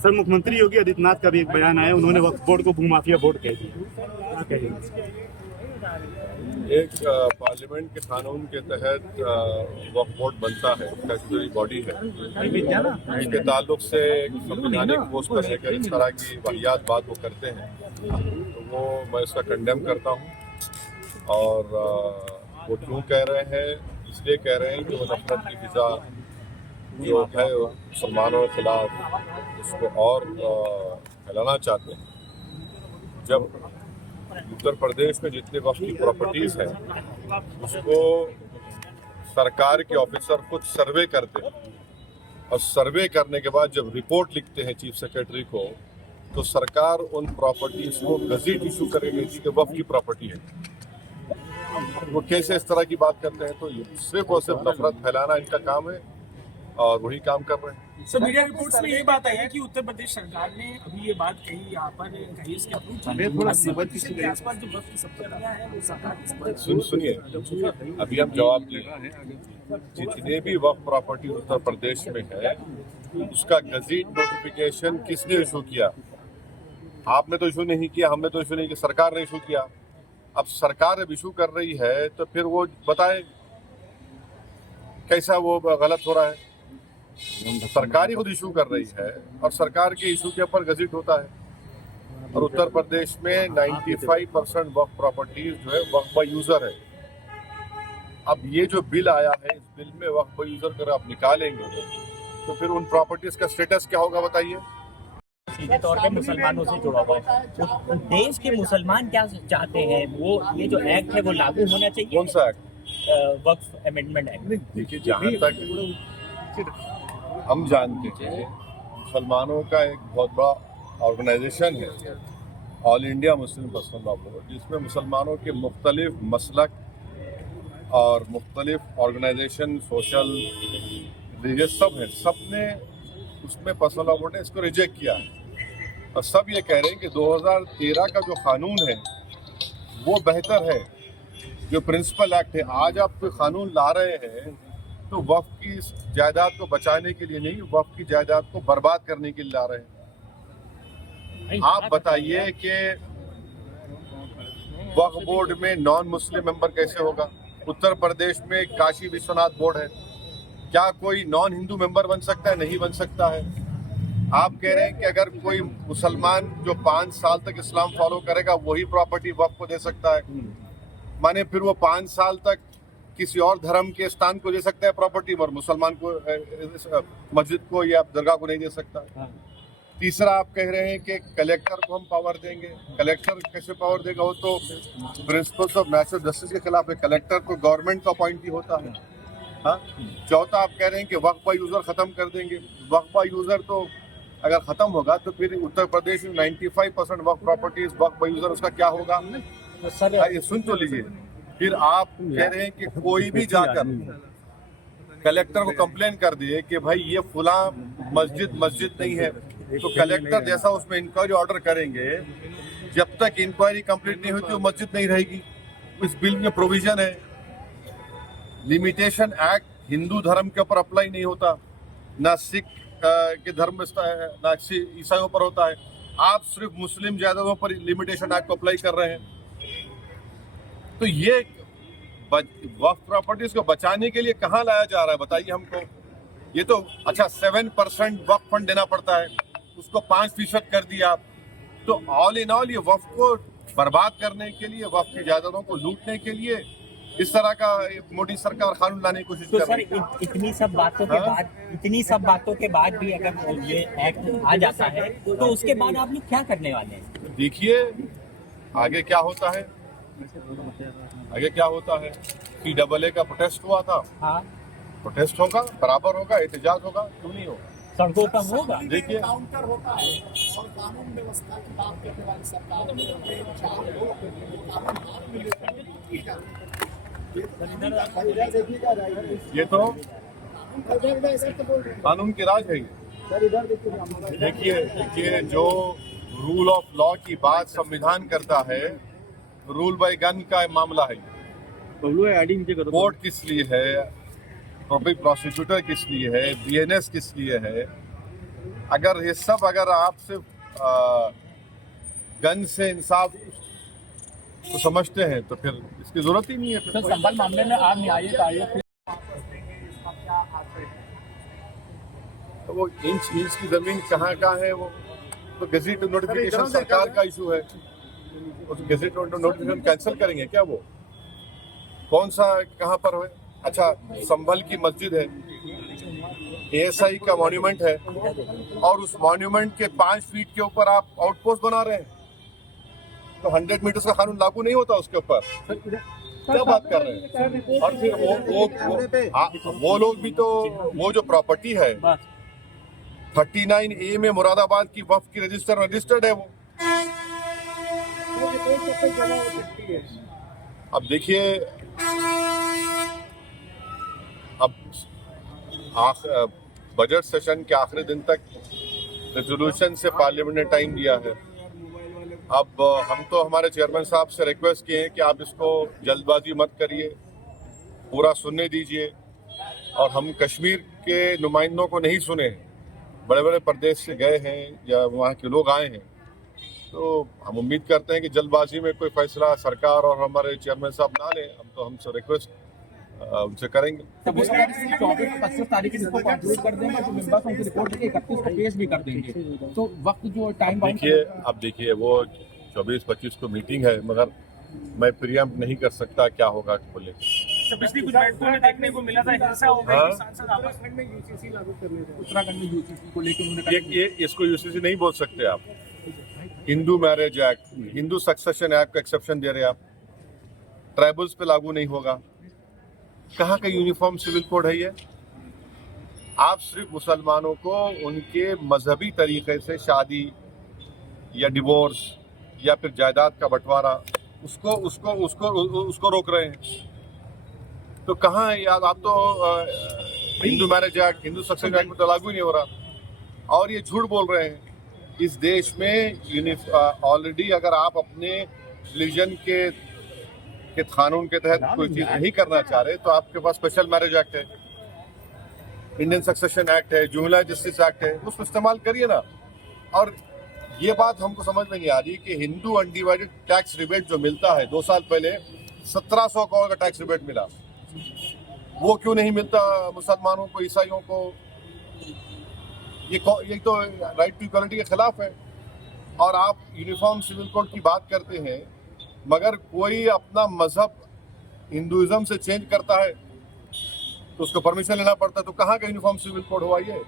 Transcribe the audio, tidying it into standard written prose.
Sir, मुख्यमंत्री योगी आदित्यनाथ का भी एक बयान आया, उन्होंने वक्फ बोर्ड को भूमाफिया बोर्ड कह दिया। क्या कहेंगे? एक पार्लियामेंट के कानून के तहत वक्फ बोर्ड बनता है, स्टैट्यूटरी बॉडी है। इसके ताल्लुक से संवैधानिक ठोस पर लेकर इस तरह की वाहियात बात वो करते हैं, तो वो मैं इसका कंडेम करता हूँ। और वो क्यों कह रहे हैं? इसलिए कह रहे हैं कि वो नफरत की फिजा जो है मुसलमानों के खिलाफ उसको और फैलाना चाहते हैं। जब उत्तर प्रदेश में जितने वक्त की प्रॉपर्टीज हैं उसको सरकार के ऑफिसर खुद सर्वे करते हैं, और सर्वे करने के बाद जब रिपोर्ट लिखते हैं चीफ सेक्रेटरी को, तो सरकार उन प्रॉपर्टीज को गजीट इशू करेगी कि वक्फ की प्रॉपर्टी है। वो कैसे इस तरह की बात करते हैं? तो ये सिर्फ और सिर्फ नफरत फैलाना इनका काम है, और वही काम कर रहे हैं। सर, मीडिया रिपोर्ट्स में ये बात आई है कि उत्तर प्रदेश सरकार ने अभी ये बात कही यहाँ पर कही इसके अप्रूव के आसपास जो वक्त की संपत्तियां हैं वो सरकार सुनिए, अभी हम जवाब दे रहे हैं। जितने भी वक्फ प्रॉपर्टी उत्तर प्रदेश में है उसका गजीट नोटिफिकेशन किसने इशू किया? आपने तो इशू नहीं किया, हमने तो इशू नहीं किया, सरकार ने इशू किया। अब सरकार अब इशू कर रही है तो फिर वो बताए कैसा वो गलत हो रहा है। सरकार ही खुद इशू कर रही है और सरकार के इशू के ऊपर गजीट होता है। और उत्तर प्रदेश में 95% वक्फ प्रॉपर्टीज जो है वक्फ बाय यूजर है। अब ये जो बिल आया है, इस बिल में वक्फ बाय यूजर अगर आप निकालेंगे तो फिर उन प्रॉपर्टीज का स्टेटस क्या होगा बताइए? सीधे तौर पे मुसलमानों से जुड़ा हुआ है। देश के मुसलमान क्या चाहते हैं? वो ये जो एक्ट है वो लागू होना चाहिए। कौन सा एक्ट? वक्फ अमेंडमेंट एक्ट। देखिए, जहाँ तक हम जानते हैं मुसलमानों का एक बहुत बड़ा ऑर्गेनाइजेशन है all India Muslim personal law board, जिसमें मुसलमानों के मुख्तलिफ मसलक और मुख्तलिफ ऑर्गेनाइजेशन, सोशल, रिलीजियस सब है। सब ने उसमें पर्सनल लॉ बोर्ड ने इसको रिजेक्ट किया है। और सब ये कह रहे हैं कि 2013 का जो कानून है वो बेहतर है, जो प्रिंसिपल एक्ट है। आज आप कोई कानून ला रहे हैं तो वक्फ की जायदाद को बचाने के लिए नहीं, वक्फ की जायदाद को बर्बाद करने के लिए ला रहे हैं। आप बताइए कि वक्फ बोर्ड में नॉन मुस्लिम मेंबर कैसे होगा? उत्तर प्रदेश में काशी विश्वनाथ बोर्ड है, क्या कोई नॉन हिंदू मेंबर बन सकता है? नहीं बन सकता है। आप कह रहे हैं कि अगर कोई मुसलमान जो 5 साल तक इस्लाम फॉलो करेगा वही प्रॉपर्टी वक्फ को दे सकता है, माने फिर वो 5 साल तक किसी और धर्म के स्थान को दे सकता है प्रॉपर्टी, और मुसलमान को, मस्जिद को या दरगाह को नहीं दे सकता। तीसरा, आप कह रहे हैं कि कलेक्टर को हम पावर देंगे। कलेक्टर कैसे पावर देगा? वो तो प्रिंसिपल्स ऑफ नेचुरल जस्टिस के खिलाफ है। कलेक्टर को गवर्नमेंट का अपॉइंटी होता है। हाँ। चौथा, आप कह रहे हैं कि वक्फ बाय यूजर खत्म कर देंगे। वक्फ बाय यूजर तो अगर खत्म होगा तो फिर उत्तर प्रदेश में 95% वक्फ प्रॉपर्टीज वक्फ बाय यूजर, उसका क्या होगा? ये सुन तो लीजिए। फिर आप कह रहे हैं कि कोई भी जाकर कलेक्टर को कंप्लेन कर दिए कि भाई ये फुला मस्जिद नहीं है, तो कलेक्टर जैसा उसमें इंक्वायरी ऑर्डर करेंगे, जब तक इंक्वायरी कंप्लीट नहीं होती वो मस्जिद नहीं रहेगी। इस बिल में प्रोविजन है। लिमिटेशन एक्ट हिंदू धर्म के ऊपर अप्लाई नहीं होता, ना सिख के धर्म, ना ईसाइयों पर होता है। आप सिर्फ मुस्लिम जायदादों पर लिमिटेशन एक्ट को अप्लाई कर रहे हैं। तो ये वक्फ प्रॉपर्टीज को बचाने के लिए कहाँ लाया जा रहा है बताइए हमको? ये तो अच्छा 7% वक्फ फंड देना पड़ता है, उसको 5% कर दिया आप। तो ऑल इन ऑल ये वक्फ को बर्बाद करने के लिए, वक्फ की जायदादों को लूटने के लिए इस तरह का मोदी सरकार कानून लाने की कोशिश कर रही है। सर, इतनी सब बातों के बाद भी अगर ये एक्ट आ जाता है तो उसके बाद आप लोग क्या करने वाले हैं? देखिए आगे क्या होता है। CAA का प्रोटेस्ट हुआ था। हाँ, प्रोटेस्ट होगा, बराबर होगा, एहतजाज होगा, क्यों नहीं होगा? सड़कों पर होगा। देखिए, काउंटर होता है और कानून व्यवस्था की बात करने वाली सरकार ये तो कानून के राज है। देखिए जो रूल ऑफ लॉ की बात संविधान करता है, रूल बाय गन का मामला है। कोर्ट किस लिए है, पब्लिक प्रोसिक्यूटर किस लिए है, BNS किस लिए है, अगर ये सब अगर आप सिर्फ गन से इंसाफ को समझते हैं तो फिर इसकी जरूरत ही नहीं है। सर, संभल मामले में आप न्यायिक आयोग तो वो इंच की जमीन कहाँ है वो तो गेजेट नोटिफिकेशन सरकार का इशू है। उस गेजेट नोटिफिकेशन कैंसिल करेंगे क्या? वो कौन सा कहाँ पर है? अच्छा, संभल की मस्जिद है, ASI का मॉन्यूमेंट है और उस मॉन्यूमेंट के 5 फीट के ऊपर आप आउटपोस्ट बना रहे हैं, तो 100 मीटर का कानून लागू नहीं होता उसके ऊपर? क्या बात कर रहे हैं? और फिर वो लोग भी तो, वो जो प्रॉपर्टी है 39A में मुरादाबाद की वक्फ की रजिस्टर्ड है वो। अब देखिए, अब बजट सेशन के आखिरी दिन तक रेजोल्यूशन से पार्लियामेंट ने टाइम दिया है। अब हम तो हमारे चेयरमैन साहब से रिक्वेस्ट किए हैं कि आप इसको जल्दबाजी मत करिए, पूरा सुनने दीजिए। और हम कश्मीर के नुमाइंदों को नहीं सुने, बड़े बड़े प्रदेश से गए हैं या वहाँ के लोग आए हैं, तो हम उम्मीद करते हैं कि जल्दबाजी में कोई फैसला सरकार और हमारे चेयरमैन साहब ना लें। हम तो हमसे रिक्वेस्ट उनसे करेंगे। 24-25 तारीख को कंक्लूड कर देंगे, जो मेंबर्स उनकी रिपोर्ट लेके 31 को पेश भी कर देंगे। तो वक्त जो टाइम देखिए वो 24-25 को मीटिंग है, मगर मैं प्रियम्प नहीं कर सकता क्या होगा बोले। पिछली कुछ बैठकों में देखने को मिला था हिंसा हो गई, सांसद आपस में UCC लागू करने थे। उत्तराखंड में UCC को लेकर उन्होंने ये इसको UCC नहीं बोल सकते आप। Hindu marriage act, Hindu succession act का एक्सेप्शन दे रहे आप, ट्राइबल्स पे लागू नहीं होगा। कहाँ का यूनिफॉर्म सिविल कोड है ये? आप सिर्फ मुसलमानों को उनके मजहबी तरीके से शादी या डिवोर्स या फिर जायदाद का बंटवारा उसको रोक रहे हैं। तो कहाँ है याद? आप तो Hindu marriage act, Hindu succession act में तो लागू ही नहीं हो रहा, और ये झूठ बोल रहे हैं। इस देश में ऑलरेडी अगर आप अपने रिलीजन के कानून के तहत कोई चीज नहीं करना चाह रहे तो आपके पास स्पेशल मैरिज एक्ट है, इंडियन सक्सेशन एक्ट है, जुवेनाइल जस्टिस एक्ट है, उसको इस्तेमाल करिए ना। और ये बात हमको समझ में नहीं आ रही कि हिंदू अनडिवाइडेड टैक्स रिबेट जो मिलता है, 2 साल पहले 1700 करोड़ का टैक्स रिबेट मिला, वो क्यों नहीं मिलता मुसलमानों को, ईसाइयों को? ये तो राइट टू इक्वालिटी के खिलाफ है। और आप यूनिफॉर्म सिविल कोड की बात करते हैं, मगर कोई अपना मजहब हिंदुइज्म से चेंज करता है तो उसको परमिशन लेना पड़ता है। तो कहाँ का यूनिफॉर्म सिविल कोड हुआ ये?